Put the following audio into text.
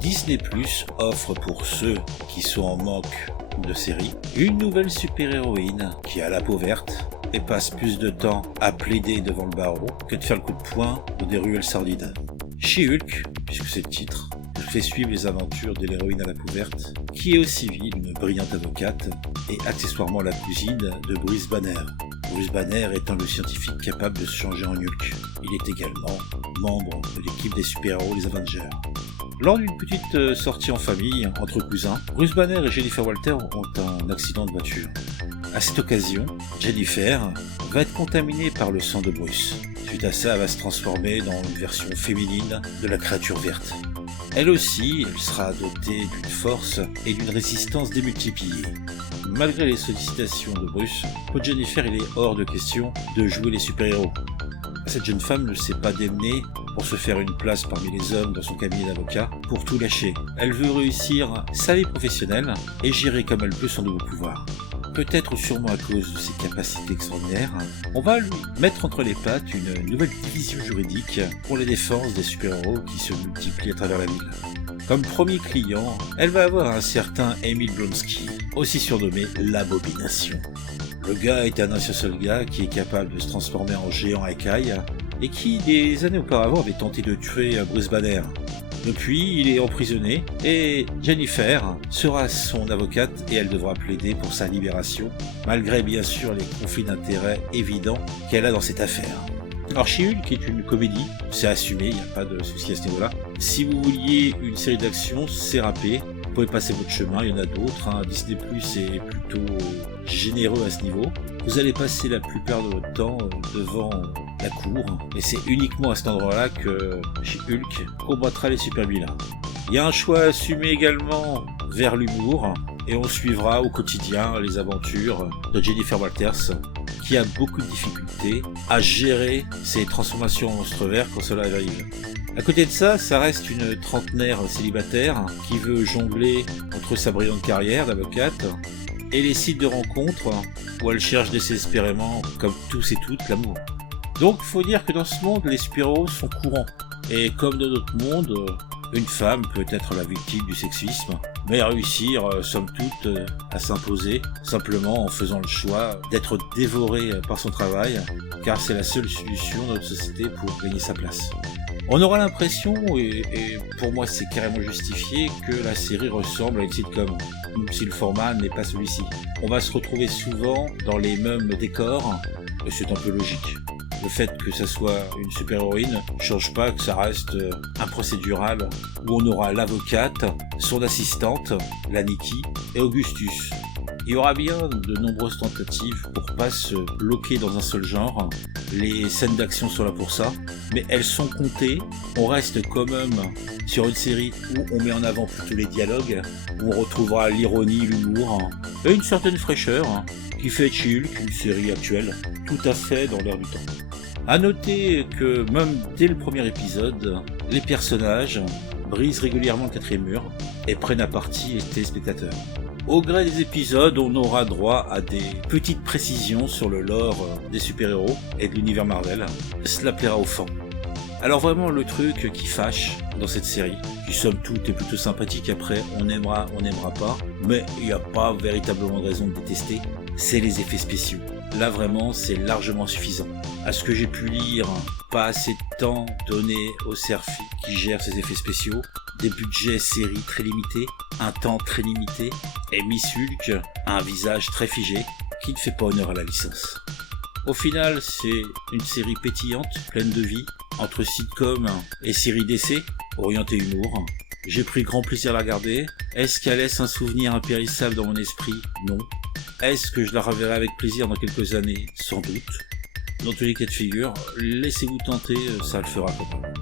Disney+ offre pour ceux qui sont en manque de série une nouvelle super-héroïne qui a la peau verte et passe plus de temps à plaider devant le barreau que de faire le coup de poing ou des ruelles sordides. She-Hulk, puisque c'est le titre, fait suivre les aventures de l'héroïne à la peau verte, qui est aussi une brillante avocate et accessoirement la cousine de Bruce Banner. Bruce Banner étant le scientifique capable de se changer en Hulk. Il est également membre de l'équipe des super-héros les Avengers. Lors d'une petite sortie en famille, entre cousins, Bruce Banner et Jennifer Walter ont un accident de voiture. À cette occasion, Jennifer va être contaminée par le sang de Bruce. Suite à ça, elle va se transformer dans une version féminine de la créature verte. Elle aussi, elle sera dotée d'une force et d'une résistance démultipliée. Malgré les sollicitations de Bruce, pour Jennifer, il est hors de question de jouer les super-héros. Cette jeune femme ne s'est pas démenée pour se faire une place parmi les hommes dans son cabinet d'avocat pour tout lâcher. Elle veut réussir sa vie professionnelle et gérer comme elle peut son nouveau pouvoir. Peut-être sûrement à cause de ses capacités extraordinaires, on va lui mettre entre les pattes une nouvelle division juridique pour les défenses des super-héros qui se multiplient à travers la ville. Comme premier client, elle va avoir un certain Emil Blonsky, aussi surnommé l'Abomination. Le gars est un ancien soldat qui est capable de se transformer en géant à écailles et qui, des années auparavant, avait tenté de tuer Bruce Banner. Depuis, il est emprisonné et Jennifer sera son avocate et elle devra plaider pour sa libération, malgré bien sûr les conflits d'intérêts évidents qu'elle a dans cette affaire. Alors She-Hulk est une comédie, c'est assumé, il n'y a pas de souci à ce niveau-là. Si vous vouliez une série d'action, c'est râpé, vous pouvez passer votre chemin, il y en a d'autres, Disney+ est plutôt généreux à ce niveau. Vous allez passer la plupart de votre temps devant la cour, et c'est uniquement à cet endroit-là que She-Hulk combattra les super-vilains. Il y a un choix assumé également vers l'humour, et on suivra au quotidien les aventures de Jennifer Walters, qui a beaucoup de difficultés à gérer ses transformations en monstre vert quand cela arrive. À côté de ça, ça reste une trentenaire célibataire qui veut jongler entre sa brillante carrière d'avocate et les sites de rencontres où elle cherche désespérément, comme tous et toutes, l'amour. Donc faut dire que dans ce monde, les super-héros sont courants. Et comme dans notre monde, une femme peut être la victime du sexisme, mais réussir, somme toute, à s'imposer, simplement en faisant le choix d'être dévorée par son travail, car c'est la seule solution dans notre société pour gagner sa place. On aura l'impression, et pour moi c'est carrément justifié, que la série ressemble à une sitcom, même si le format n'est pas celui-ci. On va se retrouver souvent dans les mêmes décors, et c'est un peu logique. Le fait que ça soit une super-héroïne ne change pas que ça reste un procédural où on aura l'avocate, son assistante, la Nikki, et Augustus. Il y aura bien de nombreuses tentatives pour pas se bloquer dans un seul genre. Les scènes d'action sont là pour ça, mais elles sont comptées. On reste quand même sur une série où on met en avant plutôt les dialogues, où on retrouvera l'ironie, l'humour et une certaine fraîcheur qui fait de She-Hulk une série actuelle tout à fait dans l'air du temps. A noter que même dès le premier épisode, les personnages brisent régulièrement le quatrième mur et prennent à partie les téléspectateurs. Au gré des épisodes, on aura droit à des petites précisions sur le lore des super-héros et de l'univers Marvel. Cela plaira aux fans. Alors vraiment le truc qui fâche dans cette série, qui somme toute est plutôt sympathique, après on aimera pas, mais il n'y a pas véritablement de raison de détester, c'est les effets spéciaux. Là vraiment c'est largement suffisant. À ce que j'ai pu lire, pas assez de temps donné au Serfi qui gère ses effets spéciaux, des budgets séries très limités, un temps très limité, et Miss Hulk a un visage très figé qui ne fait pas honneur à la licence. Au final, c'est une série pétillante, pleine de vie, entre sitcom et série d'essai, orientée humour. J'ai pris grand plaisir à la regarder. Est-ce qu'elle laisse un souvenir impérissable dans mon esprit? Non. Est-ce que je la reverrai avec plaisir dans quelques années? Sans doute. Dans tous les cas de figure, laissez-vous tenter, ça le fera quand même.